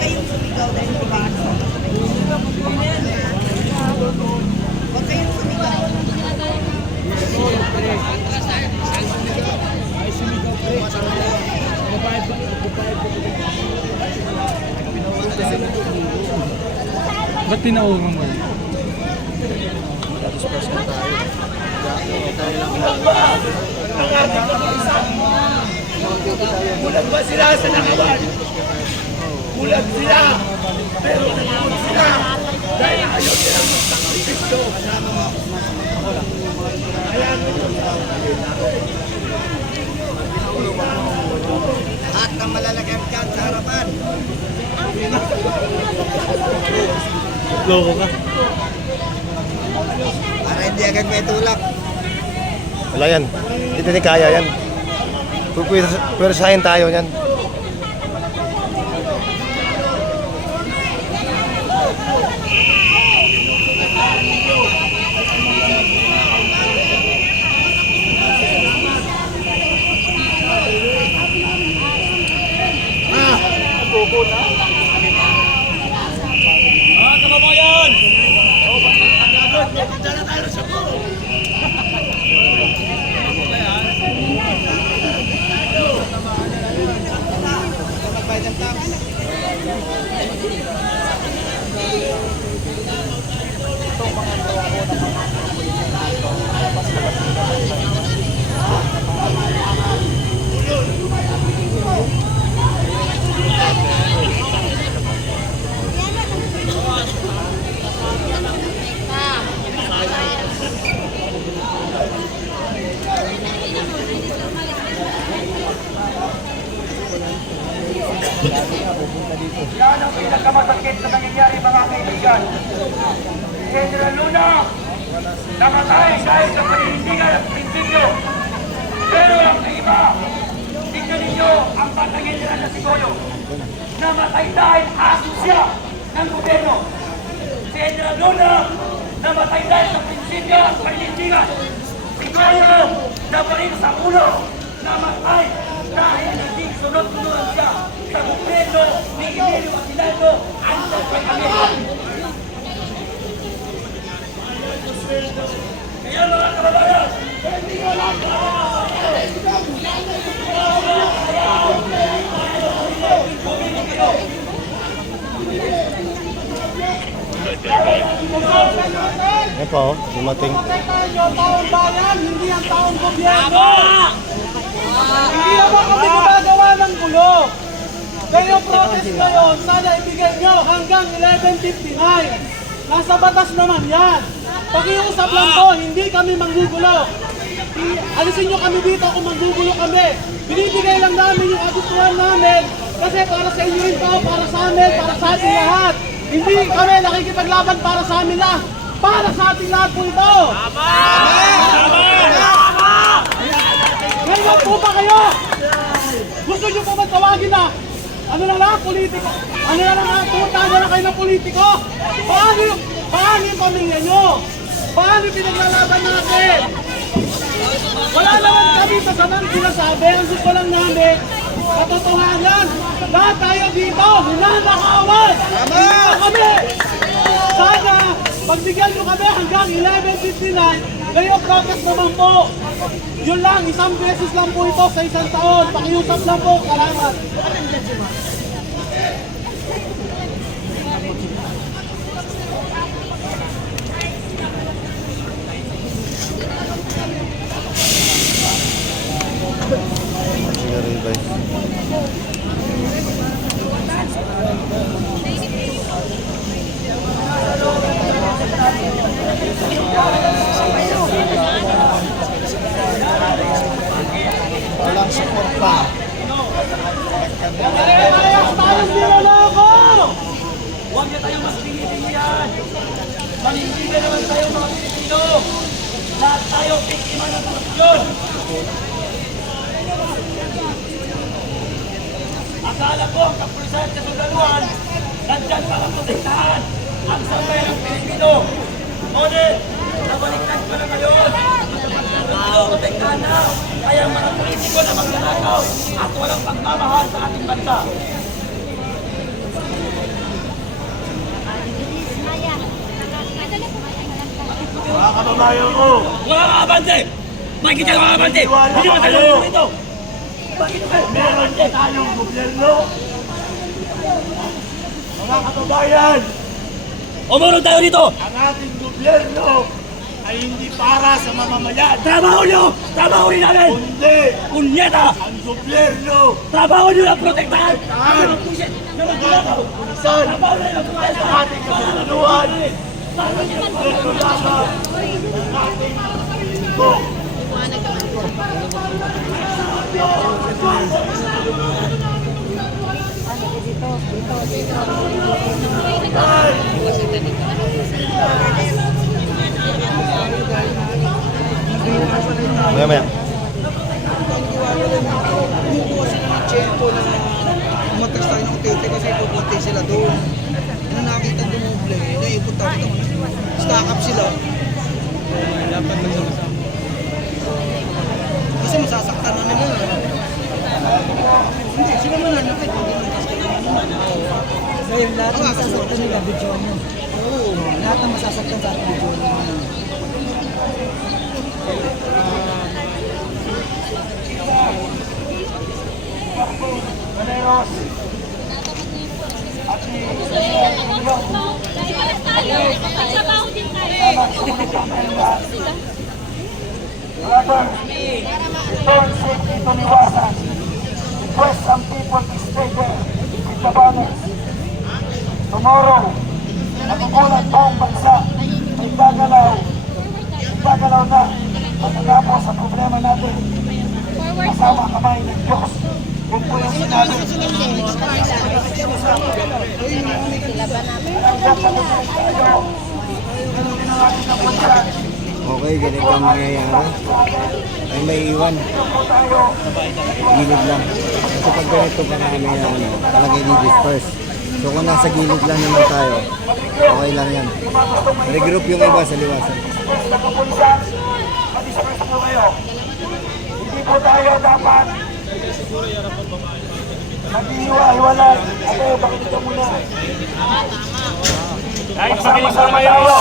kayong sumigaw dahil pumasok. Huwag kayong sumigaw. Ba't tinauhan mo? Bulag ba sila sa nakawan? Bulag sila! Pero nanonood sila! Dahil ayaw nilang magtakripisyo! At ang malalagyan ka sa harapan. Loko ka. Para hindi agad may tulak. Wala yan. Hindi natin kaya yan. Pwersahin tayo yan. Mga kababayan! Diyan na tayo sa buo! Magbayad ng tax. Yan ang pinakamasakit na nangyayari mga kaibigan. General Luna, namatay dahil sa paninindigan at prinsipyo. Pero ang iba, tingnan ninyo ang batang general na si Goyo. Namatay dahil aso siya ng gobyerno. Si General Luna, namatay dahil sa prinsipyo at paninindigan. Si Goyo, nabaril sa ulo. Namatay dahil naging sunod-sunuran siya sa gobyerno ni Emilio Aguinaldo ang nagpagkamihan. Kaya mga kababayan, hindi ko lang Yan po, dumating. Taong bayan, hindi ang taong gobyerno. Hindi naman kami gumagawa ng gulo. Pero protest ngayon, sana ibigay nyo hanggang 11:59. Nasa batas naman yan. Pakiusap lang po, hindi kami manggugulo. Alisin nyo kami dito kung manggugulo kami. Binibigay lang namin yung agustuhan namin kasi para sa inyo rin to, para sa amin, para sa ating lahat. Hindi kami nakikipaglaban para sa amin lang. Para sa ating lahat po ito. Ngayon po ba kayo? Gusto nyo po ba tawagin na? Ano na lang, politiko? Ano na lang, pumuntahan na lang kayo ng politiko? Paano yung pamilya nyo? Paano yung pinaglalaban natin? Wala naman kami sa sanang sinasabi. Ang gusto lang namin, katotohanan. Lahat tayo dito, ninanakawan. Hindi na kami. Sana, pagbigyan nyo kami hanggang 11:59, kayo protest naman po. Yun lang, isang beses lang po ito sa isang taon. Pakiusap lang po, salamat. Walang support pa. Parehas tayong niloloko! huwag na tayo mas pinipilihan. Manindigan naman tayo mga Pilipino. Lahat tayo biktima ng korupsyon. Akala ko ang kapulisan sa Sudanuan nandyan para protektahan ang sambayan ng Pilipino. Ngunit, nabaliktad ko na ngayon. Protektahan na kaya mga politiko na magnanakaw at walang pagmamahal sa ating bansa. Mga kababayan ko, Mga kaabante! Bakit kayo mga kaabante? Hindi mo tayo dito! Bakit kayo? meron din tayong gobyerno. Mga kababayan, Umunod tayo dito! ang ating gobyerno ay hindi para sa mamamayan. Trabaho nyo! Trabaho rin namin! Kundi Kunyeta! ang gobyerno Trabaho nyo ang protektahan! Saan? Na magnanakaw! saan Trabaho nyo ang protektahan! ating kasalanuhan. Gobyerno lamang ang ating politiko. Maya. Bumubukas sila ng tiyempo na umatas tayo ng tete kasi pupunti sila doon. Ano nakita dumuble, naipot tayo ito. Stack up sila. Dapat magkakasama. Kasi masasaktan na nila. Hindi, sila man lang napit. So yung lahat ng masasaktan nila, video mo. Oo. Lahat ng masasaktan sa ating video mo. Maneros! Nagsabaho din tayo. Brother, don't seek ito liwasan. Request some people to stay there with the banners. Tomorrow, natugulan buong bansa ay gagalaw na matagapos sa problema natin. Kasama kamay ng Diyos. Kung po yung sinabi, nandiyan sa tayo. Hindi na natin napunyan. Okay, ganito ang mangyayari. Ay may iwan. Gilid lang. Kasi pag ganito pa kami talaga i-disperse. So kung nasa gilid lang naman tayo, okay lang yan. Regroup yung iba sa liwasan. Mag-disperse po kayo. Hindi po tayo dapat nag-iwa-iwalan. Ate, bakit ito muna? Magsama-sama tayo.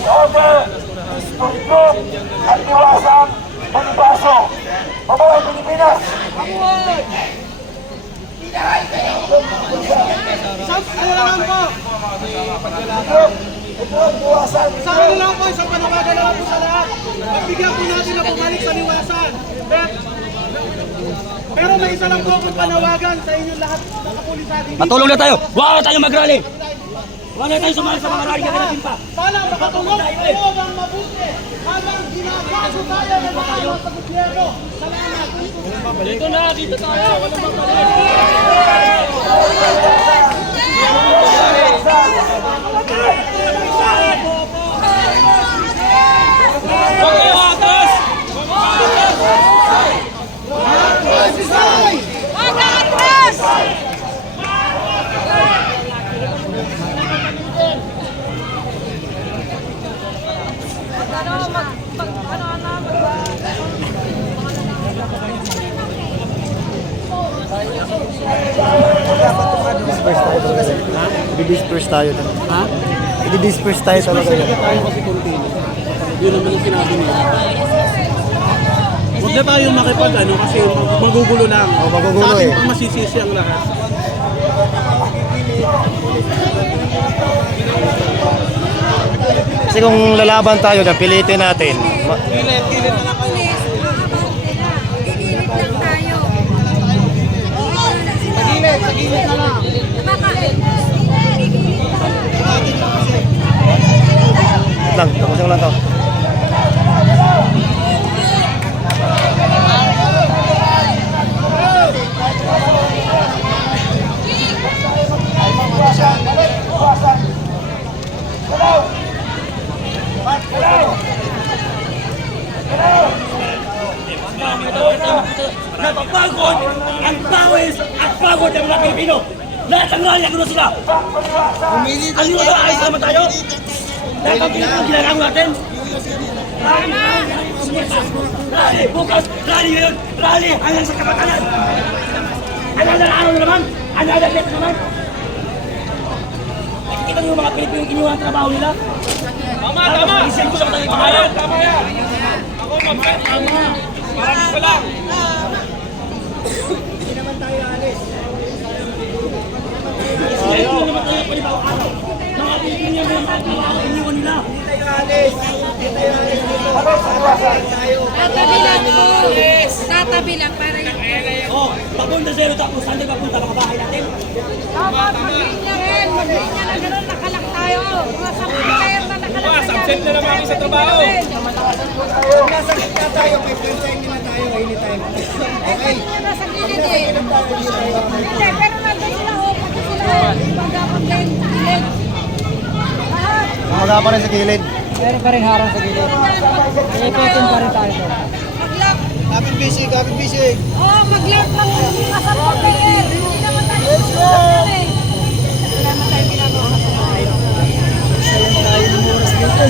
I-order, Ispundok, at Iwasan, Bonifacio. Mabuhay Pilipinas! Ano lang po? Sa ano lang po, isang panawagan na lang po sa lahat. Pagbigyan po natin na bumalik sa liwasan. Pero may isa lang po akong panawagan sa inyo lahat na kapulisan. Patulong na tayo! Huwag na tayo mag-rally! Huwag na tayo sumali sa mga rally na natin pa! Sana makatulong po ng mabuti habang ginagaso tayo ng mga sa gobyerno. Salamat! Dito na! Dito tayo! Walang magbalik! Disperse tayo talaga. I-disperse tayo. Ha? I-disperse tayo talaga. Yun naman ang sinabi nila. Huwag na tayo makipag kasi magugulo lang. Magugulo Sa atin eh. pang masisisi ang lahat. Kasi kung lalaban tayo, napilitin natin. Gilid lang tayo. Sa gilid na lang. Wait lang, tapusin ko lang to. Napapagod ang pawis at pagod ng mga Pilipino. Lahat ng rally, gulo sila. Ang liwa ba, ayos naman tayo? Dapat ginagawa natin. Rally! Bukas! Rally ngayon! Rally! Hanggang sa kapatanan! Another araw na naman! Another day na naman! Nakikita niyo yung mga Pilipino yung iniwan ang trabaho nila? Tama! Tama! Isin ko sa kanilang ipangalan! Tama yan! Ako mabait! Tama! Marami pa lang! Hindi naman tayo alis. Hindi naman tayo panibawa araw. Mga Pilipino yung mga trabaho iniwan nila. Hindi tayo alis. Hindi tayo alis. Tatabi lang po. Tatabi lang para yung... Oh, papunta zero tapos saan tayo papunta? Mga bahay natin? Dapat mag-linya rin. Mag-linya na gano'n, nakalak tayo. Mga sapitayer na nakalak tayo. Absent na naman sa trabaho. Nasa gitna tayo, may first time nila tayo, anytime. Eh, kanina nasa gilid eh. Hindi, pero nandun sila oh. Pati sila magapag din. Gilid. Umaga pa rin sa gilid. Mag-lock. Kapit busy, kapit busy. Oh, mag-lock ng kasapag player. Hindi naman tayo. Let's go! Wala naman tayo ginagawa. Sayang tayo ng oras dito.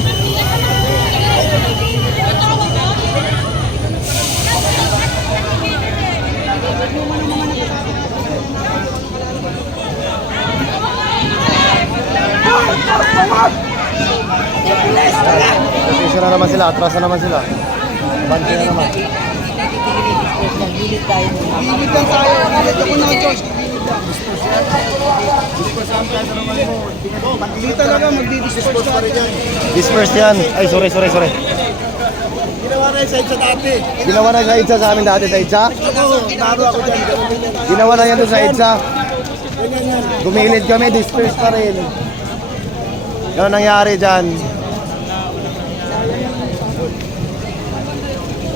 Kasi na naman sila, atras na naman sila. Banti na naman. Gilid lang tayo. Gilid ako na, George. Gilid lang. Hindi talaga magdi-disperse pa rin yan. Dispersed yan. Ay, sorry. Ginawa na yung sa dati. Ginawa na sa EDSA sa amin dati sa EDSA. Taro ako dyan. Ginawa na yan doon sa EDSA. Gumilid kami, dispersed pa rin. Ganun nangyari dyan.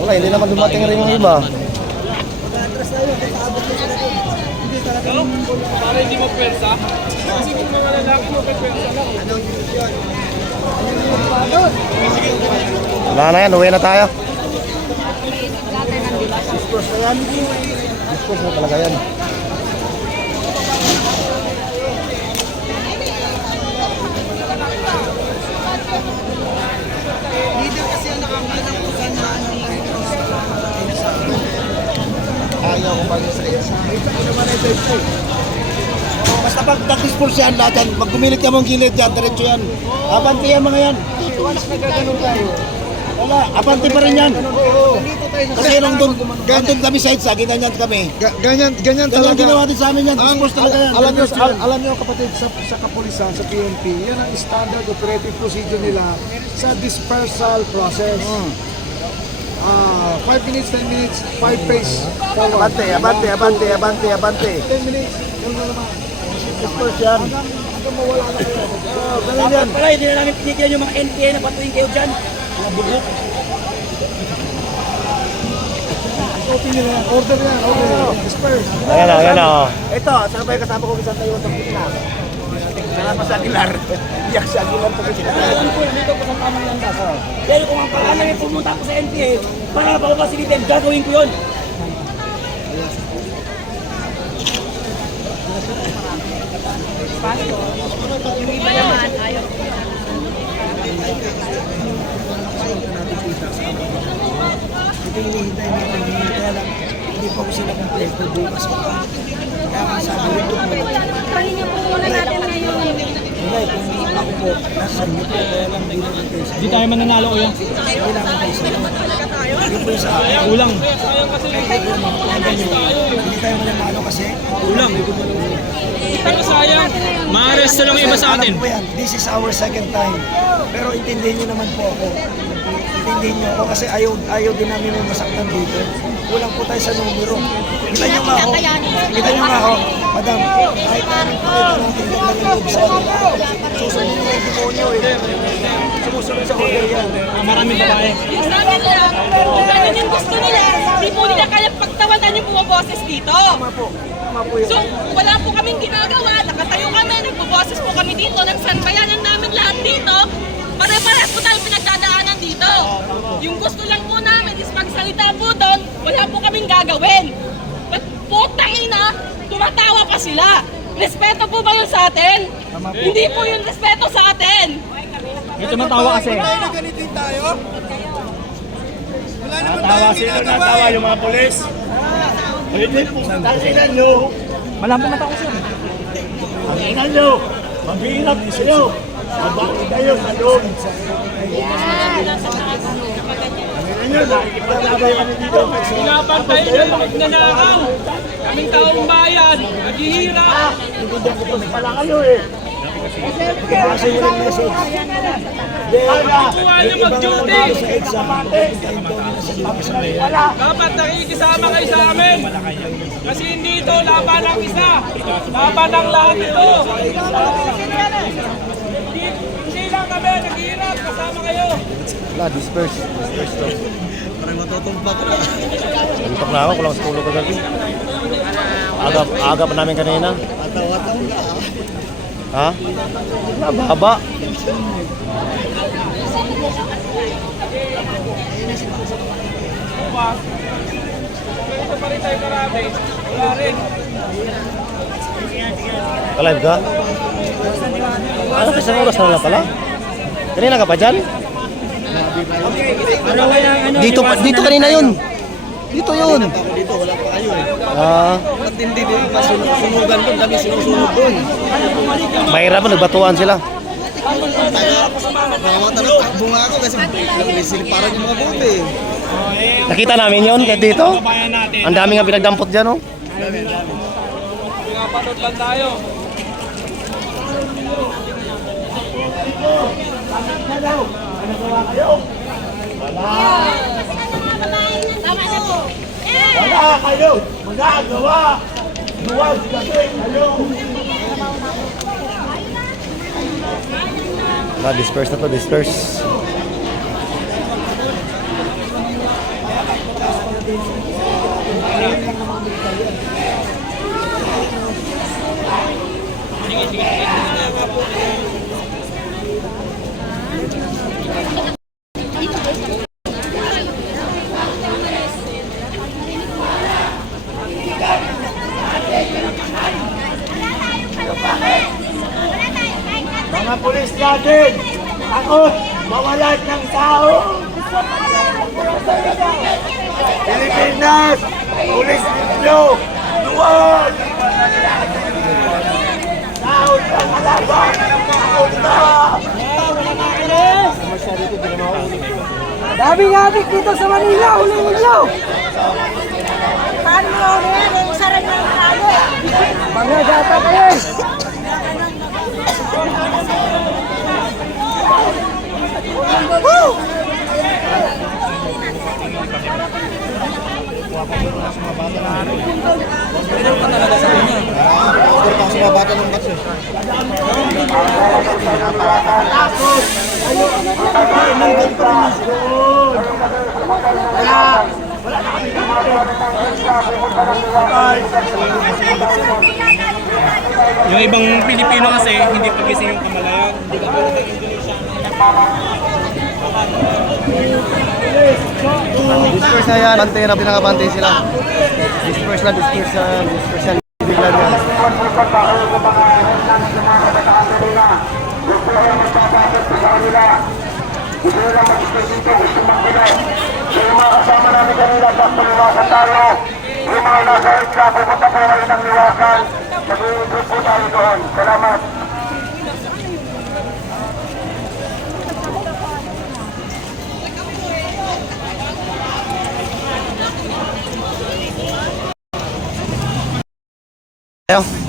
Wala, hindi naman dumating rin yung iba. Para hindi mo pwersa. Kasi kung mga lalaki mo, pwersa lang. Wala na yan, uwi na tayo. Dispersed na talaga yan. Leader kasi ang nakakalang kung saan na ano lang ito. Ayaw ko pa sa isa. Ito ko naman ay sa basta pag nag-disperse yan lahat yan, pag gumilit ka mong gilid yan, diretso yan. Abante yan mga yan. Once nagaganon tayo. Wala, abante pa rin yan. Kasi nung doon kami sa EDSA, ganyan kami. Ganyan talaga. Ganyan ginawa din sa amin yan, disperse talaga yan. Alam niyo kapatid, sa kapulisan, sa PNP, yan ang standard operating procedure nila sa dispersal process. 5 minutes, 10 minutes, 5 pace forward. Abante. 10 minutes, yun na naman. Disperse yan. Ganun yan. Pala, hindi na namin pinigilan yung mga NPA na patuhin kayo dyan. Mga bugok. Order yan, order. Disperse. Ayan o. Ito, saan ba yung kasama ko isang tayo ng Pilipinas? Salamat sa Aguilar. Iyak sa Aguilar pa kasi. Alam ko, dito ko sa tamang landas. Pero kung ang paraan namin pumunta ako sa NPA para mapapasilitin, gagawin ko yun. Yung iba naman, ayaw. Ito yung hinihintay natin. Kaya lang, hindi pa ko sila kompleto bukas ko pa. Kaya nga sabi ko, Pahinga po muna natin ngayon. wala eh, kung hindi ako po, nasa inyo po, kaya lang hindi naman kayo sa Hindi tayo mananalo ko yun. kailangan kayo sa hindi po sa Kulang. hindi tayo mananalo kasi Kulang. Pero sayang. Ma-arrest na lang yung iba sa atin. alam po yan, this is our second time. Pero intindihin nyo naman po ako. Intindihin nyo ako kasi ayaw din namin may masaktan dito. Kulang po tayo sa numero. Kita nyo nga ako. Kita nyo nga ako. Madam, kahit anong pakita natin naglaloob sa kanila. Susunod yung demonyo eh. Sumusunod sa order yan. Maraming babae. Sabi nila, kung ganun yung gusto nila, hindi po nila kaya pagtawanan yung bumaboses dito. Tama po. Tama po yun. So, wala po kaming ginagawa. Nakatayo kami, nagbuboses po kami dito. Nagsanbayanan namin lahat dito. Pare-pares po tayo pinagdadaanan dito. Yung gusto lang po namin is magsalita po doon, wala po kaming gagawin. But putang ina, tumatawa pa sila. Respeto po ba yun sa atin? Hindi po yun respeto sa atin. May tumatawa kasi. Ganito tayo. Natawa sila, natawa yung mga polis. Pwede po, tanginan nyo. Malambing mata ko sir. Tanginan nyo. Maghihirap sa'yo. Mabaki kayo sa doon. Tanginan nyo, nakikipaglabay kami dito. Pinapantay na magnanakaw. Kaming taong bayan, naghihirap. Nagigyan ko po pala kayo eh. Kasi yung message. Kuha niyo mag-duty. Dapat nakikisama kayo sa amin. Kasi hindi ito laban ng isa. Laban ng lahat ito. Hindi lang kami naghihirap. Kasama kayo. Wala, disperse to. Parang matutumpak na. Antok na ako, kulang sa tulog kagabi. Aga pa namin kanina. Ataw-ataw na. Ha? Haba. Ito pa rin tayo karami. Wala rin. Ka-live ka? Ano, isang oras na lang pala? Kanina ka pa dyan? Dito kanina yun. Dito yun. Dito, wala pa kayo eh. Ah, Matindi din yung sunugan doon. Dami sinusunog doon. mahirapan, nagbatuan sila. Nakawatanong takbo nga ako kasi siliparan yung mga bote eh. Nakita namin yun kahit dito. Ang dami nga pinagdampot dyan, oh. Pinapanood lang tayo. Tama na po. Wala kayo! Magagawa! Luwag kasi kayo! Disperse na to, disperse. Mga pulis natin! Takot! Mawalan ng tao! Pilipinas! Pulis ninyo! Luwag! Tao sa kalaban! Takot na! Dami natin dito sa Manila, huling nyo! Paano mo na yan? Ang sarang ng talo. Mga gata kayo! Woo! Sa mga bata ng batso. Yung ibang Pilipino kasi, hindi pagising yung kamalayan. Disperse na yan. Bantay na, pinakabantay sila. Disperse na. Disperse yan. Bigla yan. Yung mga kasama namin kanina sa paliwasan tayo, yung mga nasa extra, pupunta po kayo ng liwasan, nag-i-group po tayo doon. Salamat. Ayaw.